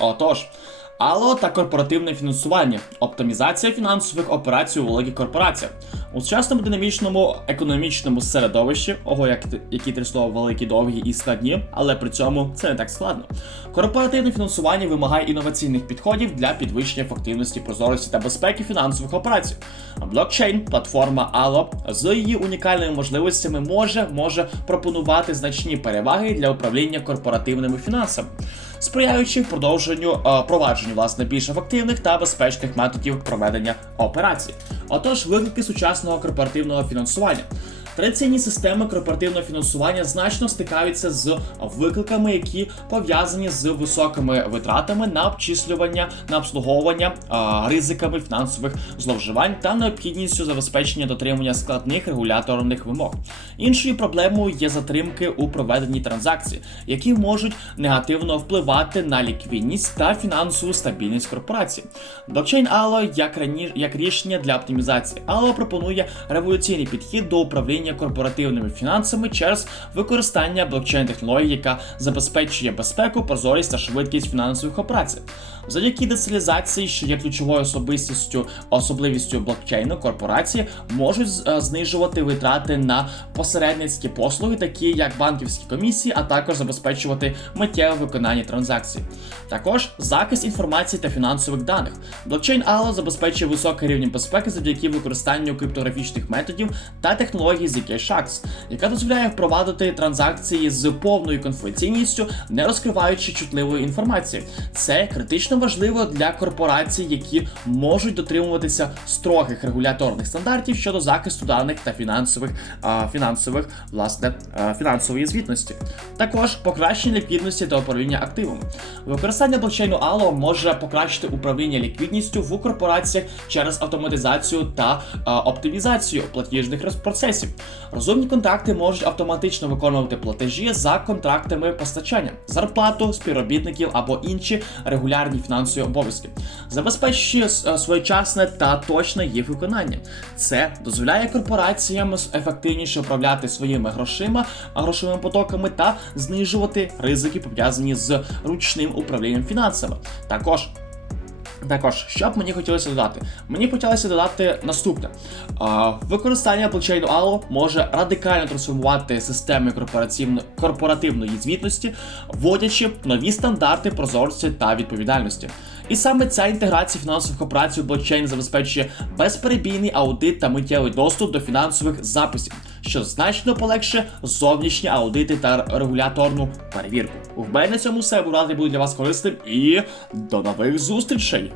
Отож. Ало та корпоративне фінансування, оптимізація фінансових операцій у великих корпораціях. У сучасному динамічному економічному середовищі, ого, як які три слова великі, довгі і складні, але при цьому це не так складно. Корпоративне фінансування вимагає інноваційних підходів для підвищення ефективності, прозорості та безпеки фінансових операцій. Блокчейн, платформа Allo з її унікальними можливостями може, може пропонувати значні переваги для управління корпоративними фінансами сприяючи продовженню е, провадженню власне більш ефективних та безпечних методів проведення операцій. Отож, виклики сучасного корпоративного фінансування. Традиційні системи корпоративного фінансування значно стикаються з викликами, які пов'язані з високими витратами на обчислювання, на обслуговування, ризиками фінансових зловживань та необхідністю забезпечення дотримання складних регуляторних вимог. Іншою проблемою є затримки у проведенні транзакцій, які можуть негативно впливати на ліквідність та фінансову стабільність корпорації. Блокчейн Allo як рані... як рішення для оптимізації. Allo пропонує революційний підхід до управління корпоративними фінансами через використання блокчейн-технології, яка забезпечує безпеку, прозорість та швидкість фінансових операцій. Завдяки децентралізації, що є ключовою особистістю, особливістю блокчейну, корпорації можуть е, знижувати витрати на посередницькі послуги, такі як банківські комісії, а також забезпечувати миттєве виконання транзакцій. Також захист інформації та фінансових даних. Блокчейн Allo забезпечує високий рівень безпеки завдяки використанню криптографічних методів та технологій ZK-SHAX, яка дозволяє впровадити транзакції з повною конфіденційністю, не розкриваючи чутливої інформації. Це критично важливо для корпорацій, які можуть дотримуватися строгих регуляторних стандартів щодо захисту даних та фінансових а, фінансових власне а, фінансової звітності. Також покращення ліквідності та управління активами. Використання блокчейну Allo може покращити управління ліквідністю в корпораціях через автоматизацію та а, оптимізацію платіжних процесів. Розумні контракти можуть автоматично виконувати платежі за контрактами постачання, зарплату співробітників або інші регулярні фінансові обов'язки, забезпечуючи е, своєчасне та точне їх виконання. Це дозволяє корпораціям ефективніше управляти своїми грошима, грошовими потоками та знижувати ризики пов'язані з ручним управлінням фінансами. Також також, що б мені хотілося додати? Мені хотілося додати наступне: використання блокчейну Allo може радикально трансформувати системи корпоративно- корпоративної звітності, вводячи нові стандарти прозорості та відповідальності. І саме ця інтеграція фінансових операцій у блокчейн забезпечує безперебійний аудит та миттєвий доступ до фінансових записів, що значно полегшує зовнішні аудити та регуляторну перевірку. У мене цьому все буду радий буду для вас корисним і до нових зустрічей!